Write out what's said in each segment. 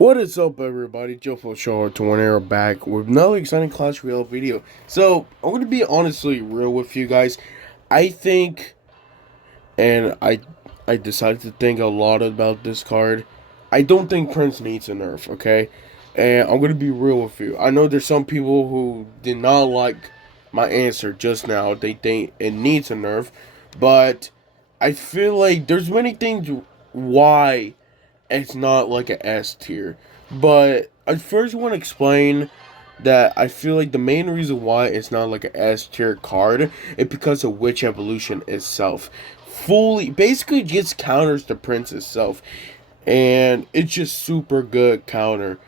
What is up, everybody? Joe Show to one arrow back with another exciting Clash Royale video. So I'm gonna be honestly real with you guys. I think, and I decided to think a lot about this card. I don't think Prince needs a nerf. Okay, and I'm gonna be real with you. I know there's some people who did not like my answer just now. They think it needs a nerf, but I feel like there's many things why it's not like a S tier. But I first want to explain that I feel like the main reason why it's not like an S tier card is because of Witch Evolution itself. Fully, basically just counters the Prince itself. And it's just super good counter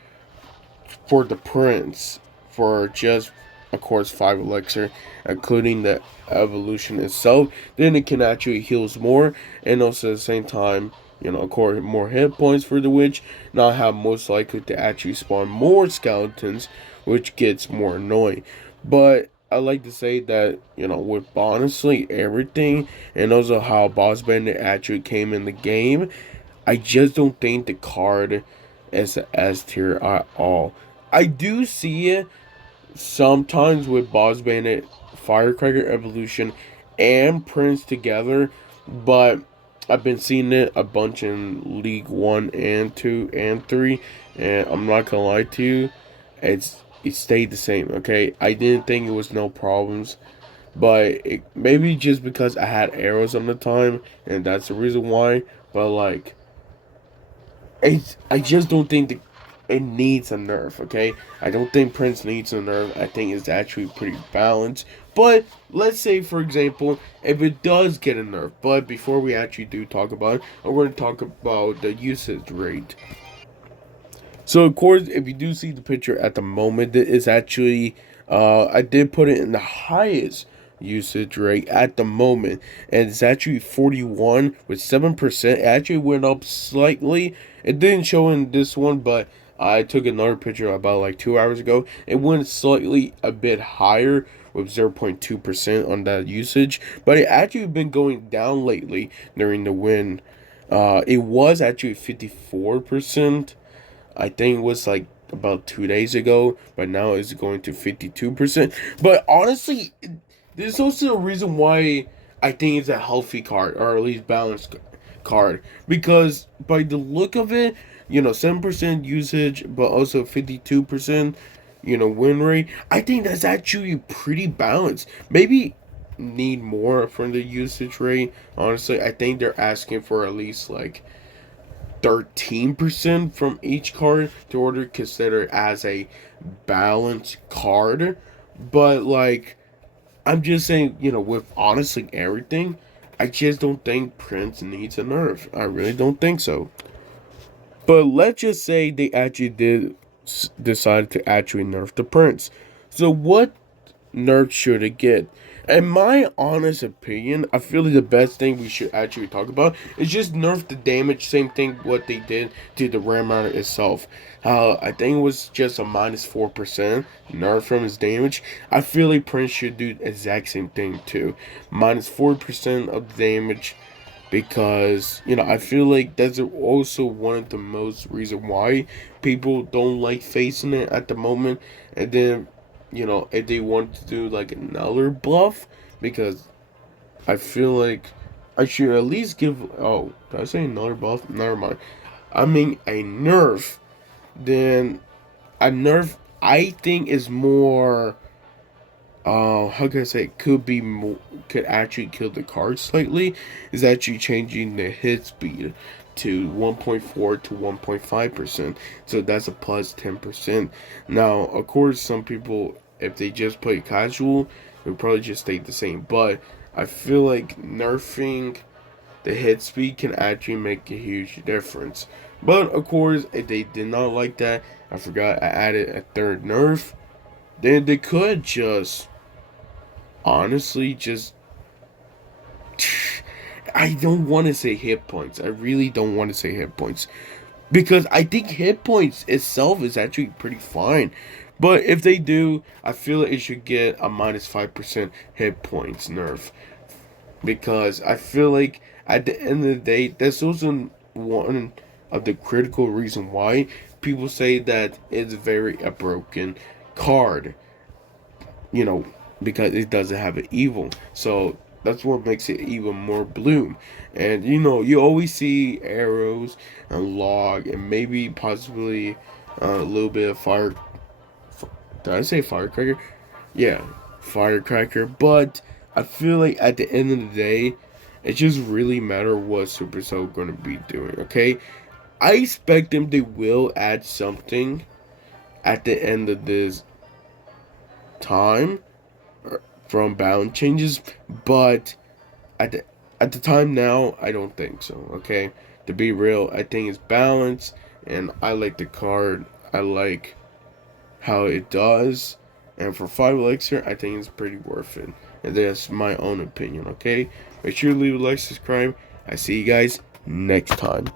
for the Prince for just, of course, 5 elixir, including the evolution itself. Then it can actually heals more, and also at the same time, of course, more hit points for the witch. Now have most likely to actually spawn more skeletons, which gets more annoying. But I like to say that, with honestly everything, and also how Boss Bandit actually came in the game, I just don't think the card is an S tier at all. I do see it sometimes with Boss Bandit, Firecracker Evolution, and Prince together, but I've been seeing it a bunch in League 1 and 2 and 3, and I'm not gonna lie to you, it stayed the same, okay? I didn't think it was no problems, but maybe just because I had arrows on the time, and that's the reason why, but like, I just don't think it needs a nerf, okay? I don't think Prince needs a nerf. I think it's actually pretty balanced. But let's say, for example, if it does get a nerf, but before we actually do talk about it, I'm going to talk about the usage rate. So, of course, if you do see the picture at the moment, it is actually, I did put it in the highest usage rate at the moment, and it's actually 41 with 7%. It actually went up slightly. It didn't show in this one, but I took another picture about like 2 hours ago. It went slightly a bit higher with 0.2% on that usage, but it actually been going down lately during the win. It was actually 54%. I think it was like about 2 days ago, but now it's going to 52%. But honestly, there's also a reason why I think it's a healthy card, or at least balanced card, because by the look of it, 7% usage, but also 52%, win rate. I think that's actually pretty balanced. Maybe need more from the usage rate. Honestly, I think they're asking for at least like 13% from each card to order consider as a balanced card. But like, I'm just saying, with honestly everything, I just don't think Prince needs a nerf. I really don't think so. But let's just say they actually did decide to actually nerf the Prince. So what nerf should it get? In my honest opinion, I feel like the best thing we should actually talk about is just nerf the damage. Same thing what they did to the Ram Runner itself. I think it was just a -4% nerf from his damage. I feel like Prince should do the exact same thing too. -4% of the damage, because I feel like that's also one of the most reason why people don't like facing it at the moment. And then if they want to do like another bluff, because I feel like I should at least give, oh, did I say another buff? Never mind. I mean a nerf. Then a nerf I think is more, how can I say, could be more, could actually kill the card slightly, is actually changing the hit speed to 1.4 to 1.5%. So that's a plus 10%. Now, of course, some people, if they just play casual, it would probably just stay the same. But I feel like nerfing the hit speed can actually make a huge difference. But of course, if they did not like that, I forgot I added a third nerf, then they could just honestly just, I don't want to say hit points. I really don't want to say hit points, because I think hit points itself is actually pretty fine. But if they do, I feel like it should get a -5% hit points nerf, because I feel like at the end of the day, that's also one of the critical reason why people say that it's very a broken card. You know, because it doesn't have an evil. So that's what makes it even more bloom. And you know, you always see arrows and log and maybe possibly a little bit of fire. Did I say firecracker? Yeah, firecracker. But I feel like at the end of the day, it just really matter what Supercell gonna be doing. Okay, I expect them they will add something at the end of this time from balance changes, but at the time now, I don't think so. Okay, to be real, I think it's balanced, and I like the card. I like how it does, and for 5 elixir, I think it's pretty worth it. And that's my own opinion. Okay, make sure to leave a like, subscribe. I see you guys next time.